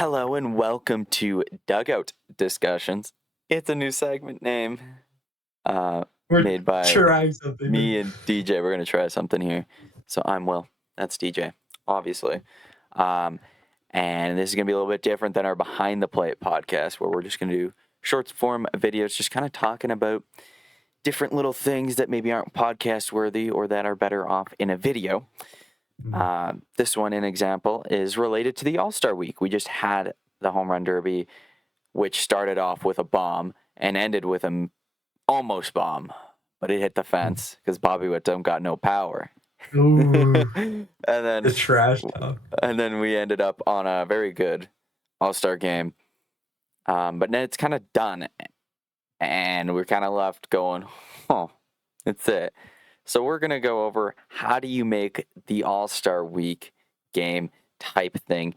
Hello and welcome to Dugout Discussions. It's a new segment name We're made by trying something me new. and DJ. We're going to try something here. So I'm Will. That's DJ, obviously. And this is going to be a little bit different than our Behind the Plate podcast, where we're just going to do short form videos, just kind of talking about different little things that maybe aren't podcast worthy or that are better off in a video. This one, an example, is related to the All Star week. We just had the home run derby, which started off with a bomb and ended with an almost bomb, but it hit the fence because Bobby Whittem got no power. Ooh, and the trash talk. then we ended up on a very good All Star game. But then it's kind of done, and we're kind of left going, that's it. So we're going to go over how do you make the All-Star Week game type thing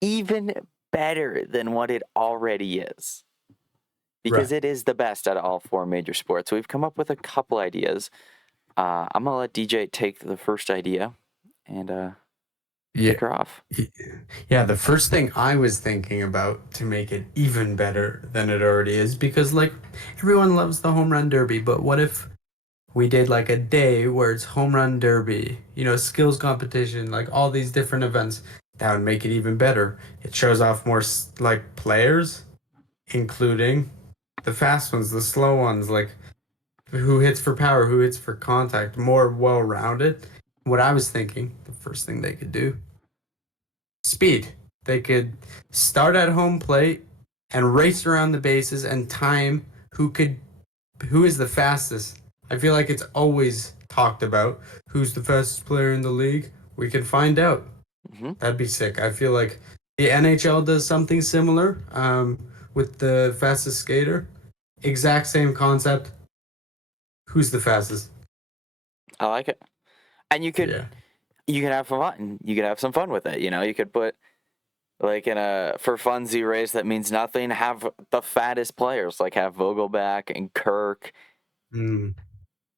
even better than what it already is. Because it is the best out of all four major sports. So we've come up with a couple ideas. I'm going to let DJ take the first idea and kick her off. Yeah, the first thing I was thinking about to make it even better than it already is, because everyone loves the home run derby, but what if we did like a day where it's home run derby, skills competition, like all these different events? That would make it even better. It shows off more players, including the fast ones, the slow ones, like who hits for power, who hits for contact, more well-rounded. What I was thinking, the first thing they could do, speed. They could start at home plate and race around the bases and time who is the fastest. I feel like it's always talked about. Who's the fastest player in the league? We can find out. That'd be sick. I feel like the NHL does something similar with the fastest skater. Exact same concept. Who's the fastest? I like it. And you could have fun. You could have some fun with it. You could put like in a for funsy race that means nothing, have the fattest players, like have Vogelback and Kirk.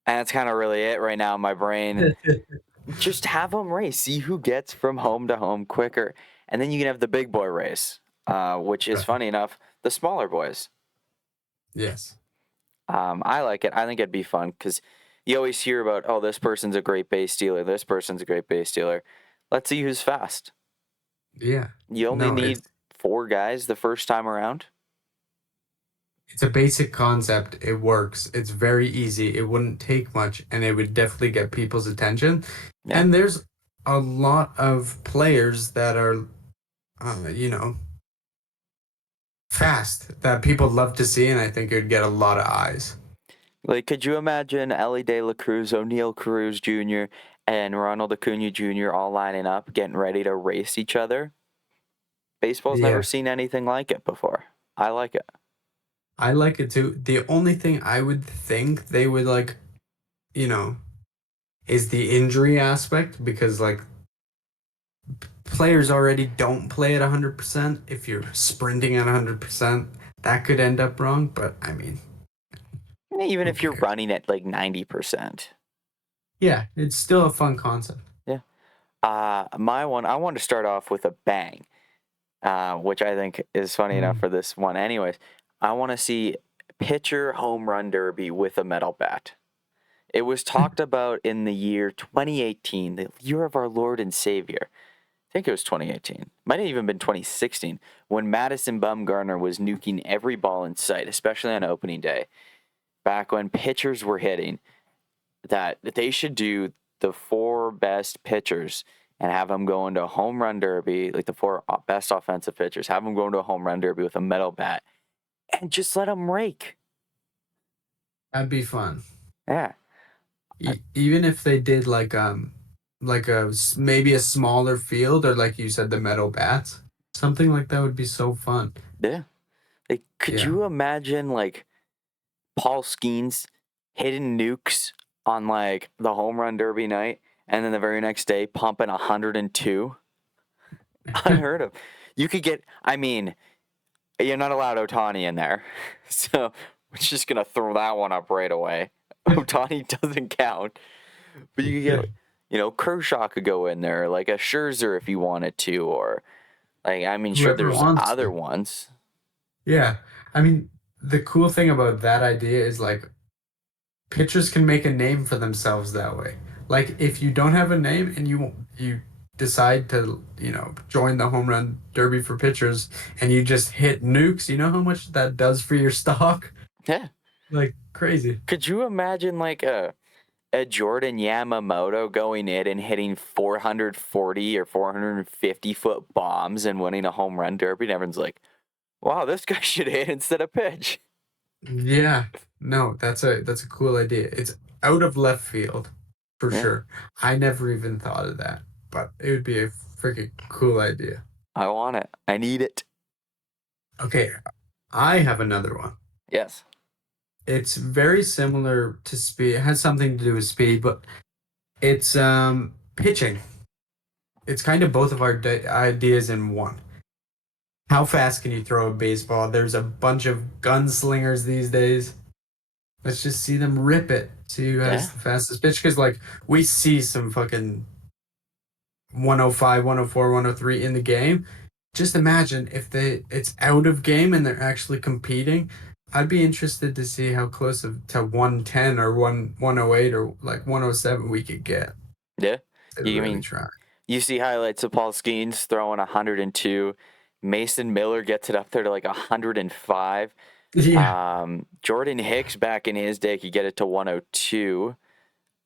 And that's kind of really it right now in my brain. Just have them race. See who gets from home to home quicker. And then you can have the big boy race, which is funny enough, the smaller boys. Yes. I like it. I think it'd be fun because you always hear about, oh, this person's a great base stealer. This person's a great base stealer. Let's see who's fast. Yeah. You only need 4 guys the first time around. It's a basic concept. It works. It's very easy. It wouldn't take much, and it would definitely get people's attention. Yeah. And there's a lot of players that are, fast that people love to see, and I think it would get a lot of eyes. Like, could you imagine Ellie De La Cruz, O'Neal Cruz Jr., and Ronald Acuna Jr. all lining up, getting ready to race each other? Baseball's never seen anything like it before. I like it. I like it too. The only thing I would think they would is the injury aspect, because players already don't play at 100%. If you're sprinting at 100%, that could end up wrong. But I mean, even if you're running at like 90%. Yeah, it's still a fun concept. Yeah. My one, I want to start off with a bang, which I think is funny enough for this one. Anyways, I want to see pitcher home run derby with a metal bat. It was talked about in the year 2018, the year of our Lord and Savior. I think it was 2018. Might have even been 2016, when Madison Bumgarner was nuking every ball in sight, especially on opening day. Back when pitchers were hitting, that they should do the 4 best pitchers and have them go into a home run derby, like the 4 best offensive pitchers, have them go into a home run derby with a metal bat and just let them rake. That'd be fun. Yeah. Even if they did maybe a smaller field, or like you said, the metal bats, something like that would be so fun. Yeah. Like, could you imagine like Paul Skeens hitting nukes on like the home run derby night and then the very next day pumping 102? Unheard of. You could get, you're not allowed Ohtani in there. So we're just going to throw that one up right away. Ohtani doesn't count. But you could get, Kershaw could go in there, like a Scherzer if you wanted to, or Like, I mean, sure, Whoever there's wants other to. ones. Yeah. I mean, the cool thing about that idea is like pitchers can make a name for themselves that way. Like if you don't have a name and you decide to, join the home run derby for pitchers and you just hit nukes, you know how much that does for your stock? Yeah. Like crazy. Could you imagine like a Jordan Yamamoto going in and hitting 440 or 450-foot bombs and winning a home run derby? And everyone's like, wow, this guy should hit instead of pitch. Yeah. No, that's a cool idea. It's out of left field for Yeah, sure. I never even thought of that, but it would be a freaking cool idea. I want it. I need it. Okay, I have another one. Yes. It's very similar to speed. It has something to do with speed, but it's pitching. It's kind of both of our ideas in one. How fast can you throw a baseball? There's a bunch of gunslingers these days. Let's just see them rip it. See who Yeah. has the fastest pitch. Because like we see some fucking 105, 104, 103 in the game. Just imagine if it's out of game and they're actually competing. I'd be interested to see how close to 110 or 108 or like 107 we could get. Yeah. They You really mean try. you see highlights of Paul Skeens throwing 102. Mason Miller gets it up there to like 105. Yeah. Jordan Hicks back in his day could get it to 102.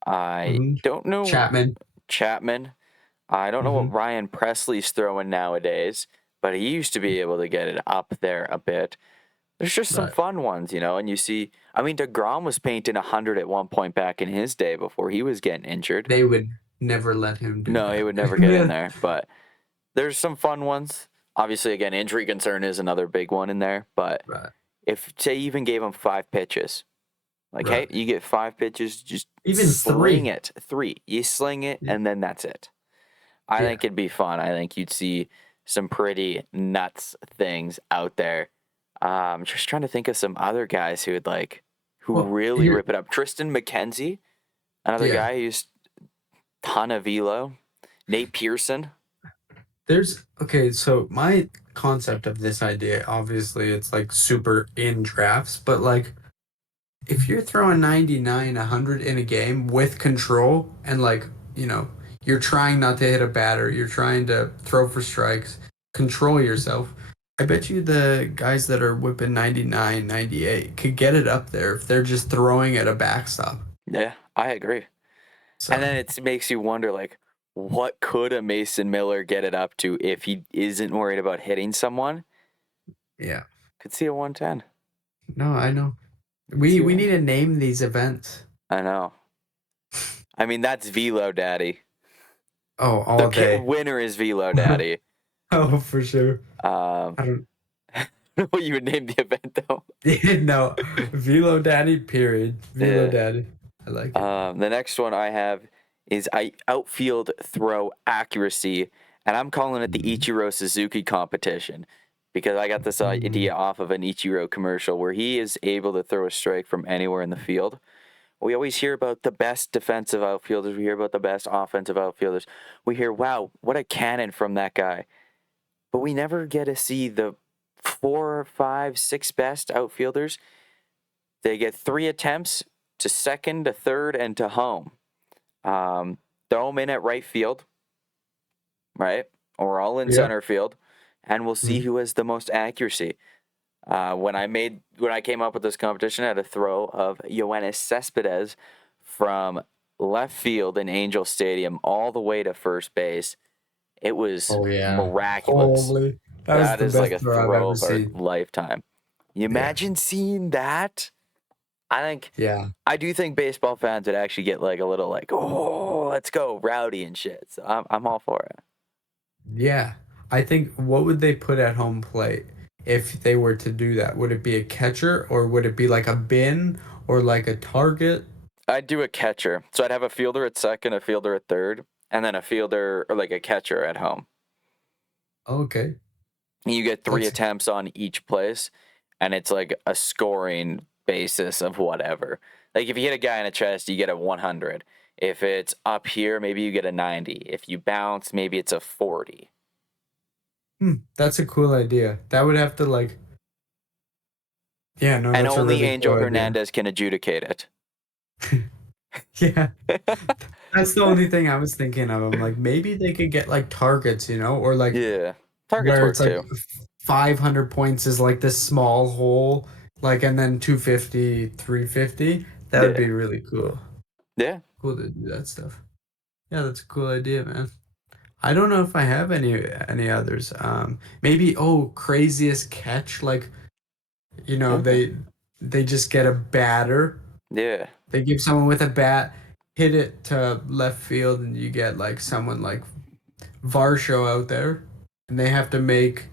I hmm don't know Chapman. Chapman. I don't know what hmm Ryan Presley's throwing nowadays, but he used to be able to get it up there a bit. There's just some Right. fun ones, and you see, I mean, DeGrom was painting 100 at one point back in his day before he was getting injured. They would never let him do No, he that. would never get in there, but there's some fun ones. Obviously, again, injury concern is another big one in there, but Right. if, say, you even gave him 5 pitches, like, hey, Right. you get 5 pitches, just Even sling 3. it. 3. You sling it, Yeah. and then that's it. I Yeah. think it'd be fun. I think you'd see some pretty nuts things out there. Just trying to think of some other guys who Well, really here. rip it up. Tristan McKenzie, another Yeah. guy who's ton of velo. Nate Pearson. Okay, so my concept of this idea, obviously it's like super in drafts, but like if you're throwing 99, 100 in a game with control and like, you're trying not to hit a batter, you're trying to throw for strikes, control yourself. I bet you the guys that are whipping 99, 98 could get it up there if they're just throwing at a backstop. Yeah, I agree. And So, then it makes you wonder, like, what could a Mason Miller get it up to if he isn't worried about hitting someone? yeah. Could see a 110. No, I know. Could see We one. need to name these events. I know. I mean, that's Velo Daddy. Oh, The all day. winner is Velo Daddy. Oh, for sure. Um, I don't. I don't know what you would name the event though. No, Velo Daddy. Period. Velo Yeah. Daddy. I like it. The next one I have is outfield throw accuracy, and I'm calling it the Ichiro Suzuki competition because I got this idea off of an Ichiro commercial where he is able to throw a strike from anywhere in the field. We always hear about the best defensive outfielders. We hear about the best offensive outfielders. We hear, wow, what a cannon from that guy. But we never get to see the 4, 5, 6 best outfielders. They get 3 attempts to second, to third, and to home. Throw them in at right field, right? Or all in Yeah. center field, and we'll see who has the most accuracy. When I came up with this competition, I had a throw of Yoenis Cespedes from left field in Angel Stadium all the way to first base. It was Oh yeah. miraculous. Holy. That was That the is like best a throw I've throw ever of our seen. lifetime. You Yeah. imagine seeing that? Yeah. I do think baseball fans would actually get like a little like, oh, let's go, rowdy and shit. So I'm all for it. Yeah. I think what would they put at home plate if they were to do that? Would it be a catcher or would it be like a bin or like a target? I'd do a catcher. So I'd have a fielder at second, a fielder at third, and then a fielder or like a catcher at home. Okay. You get 3 That's attempts on each place, and it's like a scoring basis of whatever. Like if you hit a guy in the chest, you get a 100. If it's up here, maybe you get a 90. If you bounce, maybe it's a 40. That's a cool idea. That would have to like, yeah, no, And that's a only really Angel cool idea. Hernandez can adjudicate it. Yeah, that's the only thing I was thinking of. I'm like, maybe they could get like targets, or like Yeah. Targets where work it's like too. 500 points is like this small hole, like, and then 250, 350. That would Yeah. be really cool. Yeah. Cool to do that stuff. Yeah, that's a cool idea, man. I don't know if I have any others. Maybe craziest catch, like, Okay. they just get a batter. Yeah. They give someone with a bat, hit it to left field, and you get like someone like Varsho out there, and they have to make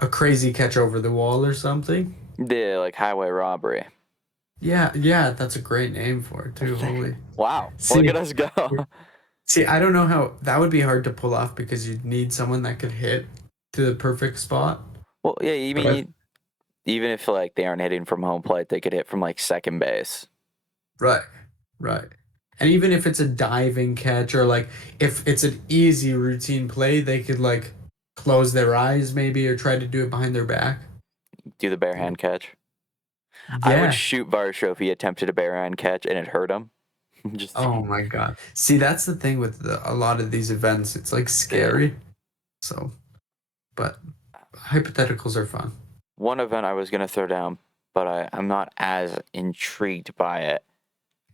a crazy catch over the wall or something. Yeah, like highway robbery. Yeah, yeah, that's a great name for it too. Holy. Wow. Look at See, us go. see, I don't know how that would be hard to pull off because you'd need someone that could hit to the perfect spot. Well, yeah, you But mean even if like they aren't hitting from home plate, they could hit from like second base. right, right. And even if it's a diving catch or like if it's an easy routine play, they could like close their eyes maybe or try to do it behind their back. Do the bare hand catch. I would Yeah. shoot Varsho if he attempted a bare hand catch and it hurt him. Just Oh my God. See, that's the thing with a lot of these events. It's like yeah. scary. So, but hypotheticals are fun. One event I was gonna throw down, but I'm not as intrigued by it.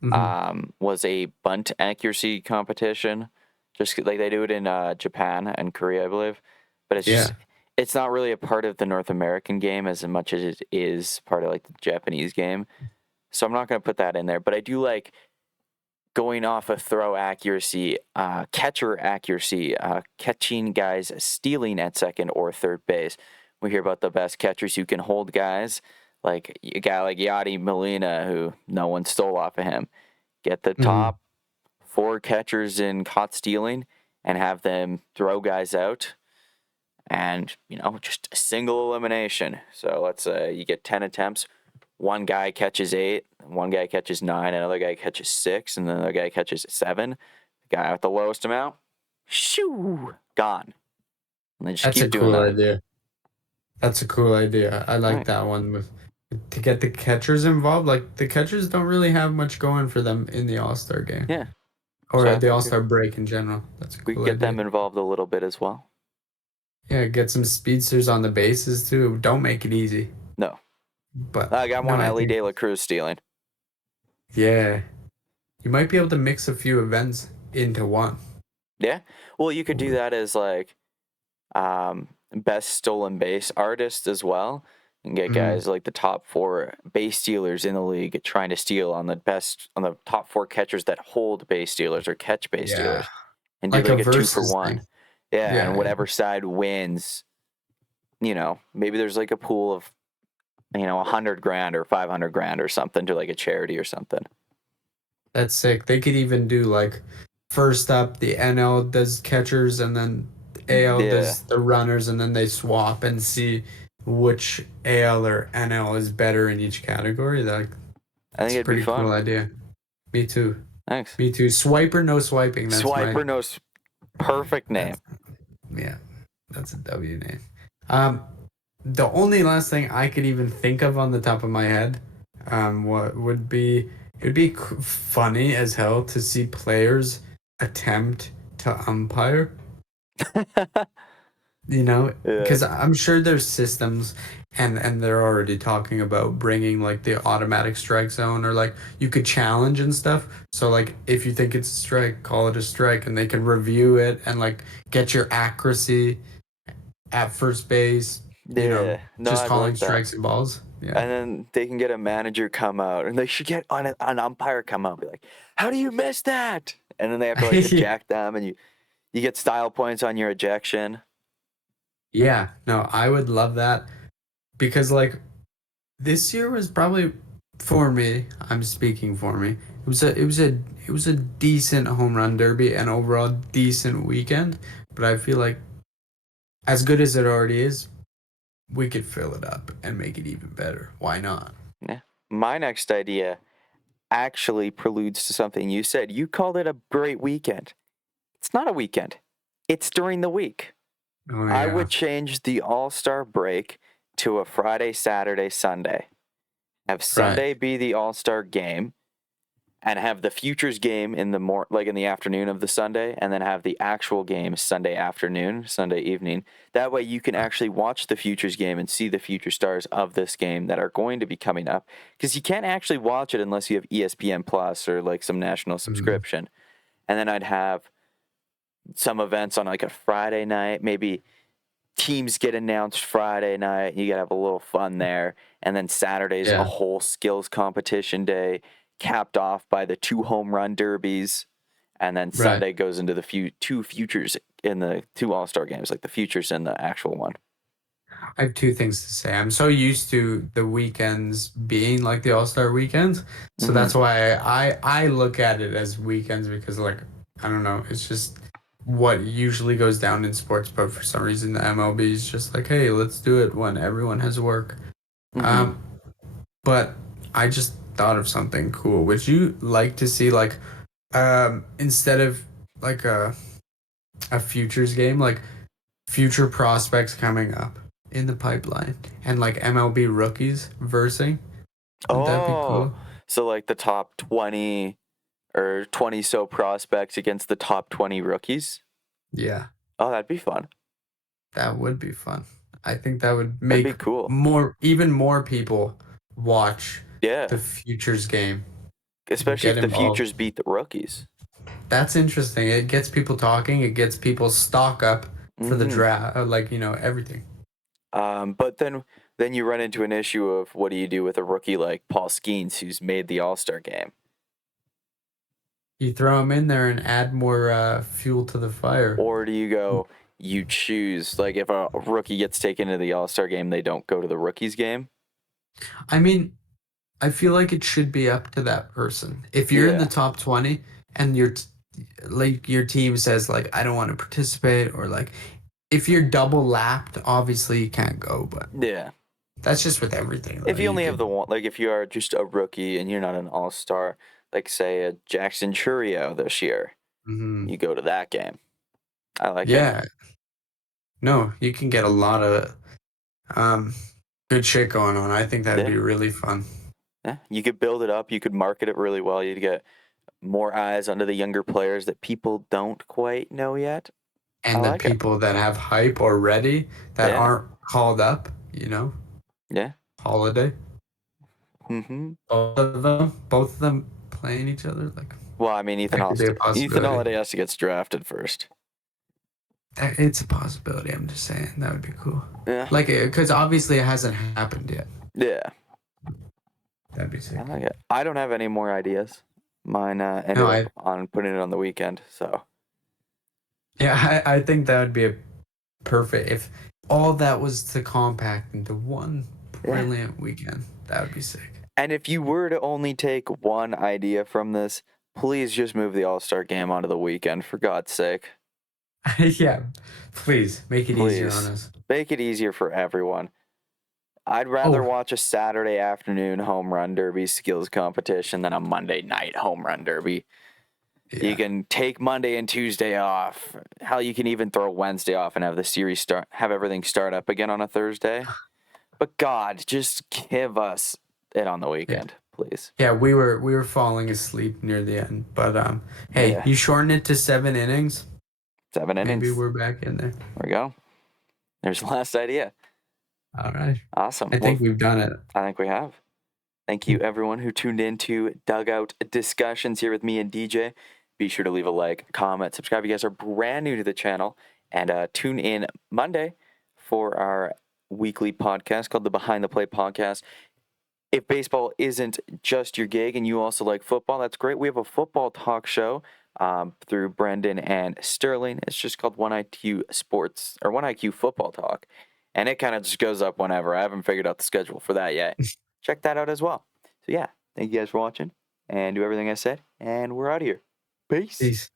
Hmm. Was a bunt accuracy competition. Just like they do it in Japan and Korea, I believe. But Yeah. it's not really a part of the North American game as much as it is part of like the Japanese game. So I'm not going to put that in there. But I do like going off of throw accuracy, catcher accuracy, catching guys stealing at second or third base. We hear about the best catchers who can hold guys, like a guy like Yadi Molina, who no one stole off of him. Get the Hmm. top four catchers in caught stealing and have them throw guys out and, just a single elimination. So let's say you get 10 attempts. One guy catches 8, one guy catches 9, another guy catches 6, and another guy catches 7. The guy with the lowest amount, shoo, gone. And they just That's a keep doing cool that. idea. That's a cool idea. I All like right. that one with to get the catchers involved. Like the catchers don't really have much going for them in the All-Star game Yeah. So or I the figured All-Star break in general. That's a we could cool get them idea. involved a little bit as well. Yeah, get some speedsters on the bases too. Don't make it easy. No. But I got no, one I Ellie think De La Cruz stealing. yeah, you might be able to mix a few events into one. Yeah. Well, you could do that as like best stolen base artist as well, and get Mm, guys like the top 4 base stealers in the league trying to steal on the top 4 catchers that hold base stealers or catch base yeah, stealers, and do like a like a 2 for versus thing. 1. Yeah, and Yeah, yeah. whatever side wins, maybe there's like a pool of 100 grand or 500 grand or something to like a charity or something. That's sick. They could even do like first up, the NL does catchers, and then AL Yeah, does the runners, and then they swap and see which AL or NL is better in each category. I think That's a it'd be pretty fun. cool idea. Me too. Thanks. Me too. Swiper, no swiping. Swiper knows perfect name. That's yeah, that's a W name. Um, the only last thing I could even think of on the top of my head, what would be it'd be funny as hell to see players attempt to umpire. Yeah, Because I'm sure there's systems, and they're already talking about bringing like the automatic strike zone or like you could challenge and stuff. So like if you think it's a strike, call it a strike, and they can review it and like get your accuracy at first base, yeah. No, just I'd calling like that. strikes and balls. Yeah. And then they can get a manager come out, and they should get an umpire come out and be like, "How do you miss that?" And then they have to like eject them, and you get style points on your ejection. Yeah, no, I would love that because like this year was probably for me, I'm speaking for me. It was a decent home run derby and overall decent weekend, but I feel like as good as it already is, we could fill it up and make it even better. Why not? Yeah. My next idea actually preludes to something you said. You called it a great weekend. It's not a weekend. It's during the week. Oh I yeah. would change the All Star break to a Friday, Saturday, Sunday. Have Right. Sunday be the All Star game, and have the futures game in the like in the afternoon of the Sunday, and then have the actual game Sunday afternoon, Sunday evening. That way you can actually watch the futures game and see the future stars of this game that are going to be coming up, because you can't actually watch it unless you have ESPN Plus or like some national Mhm. subscription. And then I'd have some events on like a Friday night, maybe teams get announced Friday night. You gotta have a little fun there, and then Saturday's a Yeah. whole skills competition day, capped off by the 2 home run derbies, and then Right. Sunday goes into the two futures in the 2 All Star games, like the futures and the actual one. I have two things to say. I'm so used to the weekends being like the All-Star weekends. So Mm-hmm. that's why I look at it as weekends because like I don't know, it's just what usually goes down in sports, but for some reason the MLB is just like, hey, let's do it when everyone has work. Mm-hmm. Um, but I just thought of something cool. Would you like to see like instead of like a futures game, like future prospects coming up in the pipeline and like MLB rookies versing? Would that be Oh, cool? so like the top 20 or 20 so prospects against the top 20 rookies. Yeah, Oh, that'd be fun. that would be fun. I think that would That'd make be cool. even more people watch the Yeah, futures game, especially get if the involved. futures beat the rookies. That's interesting. It gets people talking. It gets people stock up for the Mm-hmm. draft, like everything. But then you run into an issue of what do you do with a rookie like Paul Skeens, who's made the All Star game, You throw them in there and add more fuel to the fire. or do you go? You choose like if a rookie gets taken to the All Star game, they don't go to the rookies game. I mean, I feel like it should be up to that person. If you're in the Yeah, top 20 and like your team says like I don't want to participate or like if you're double lapped, obviously you can't go, but yeah. that's just with everything though. If you You only have could the one, like if you are just a rookie and you're not an All Star, like say a Jackson Churio this year, mhm. you go to that game. I like it. Yeah. No, you can get a lot of um good shit going on. I think that'd Yeah, be really fun. yeah. You could build it up. You could market it really well. You'd get more eyes onto the younger players that people don't quite know yet. I And the like it. people that have hype already that Yeah, aren't called up, yeah. holiday. Mm-hmm. Both of them playing each other, like Well, I mean, that could be a Ethan possibility. Holiday has to get drafted first. It's a possibility. I'm just saying that would be cool. Yeah, Like, because obviously it hasn't happened yet. yeah. That'd be I sick. like it. I don't have any more ideas. Mine No, ended up on putting it on the weekend. So I think that would be a perfect if all that was to compact into one yeah. brilliant weekend. That would be sick. And if you were to only take one idea from this, please just move the All Star game onto the weekend, for God's sake. Yeah, please make it easier on Please us. make it easier for everyone. I'd rather Oh, watch a Saturday afternoon home run derby skills competition than a Monday night home run derby. You yeah. can take Monday and Tuesday off. Hell, you can even throw Wednesday off and have the series have everything start up again on a Thursday. But God, just give us it on the Yeah. weekend, please. Yeah, we were falling asleep near the end, but hey, Yeah, you shorten it to 7 innings. 7 innings. Maybe we're back in there. There we go. There's the last idea. All right. Awesome. I Well, think we've done it. I think we have. Thank you, everyone who tuned in to Dugout Discussions here with me and DJ. Be sure to leave a like, comment, subscribe. You guys are brand new to the channel. And tune in Monday for our weekly podcast called the Behind the Plate podcast. If baseball isn't just your gig and you also like football, that's great. We have a football talk show through Brendan and Sterling. It's just called 1IQ Sports or 1IQ Football Talk. And it kind of just goes up whenever. I haven't figured out the schedule for that yet. Check that out as well. So, yeah, thank you guys for watching and do everything I said. And we're out of here. Peace. Peace.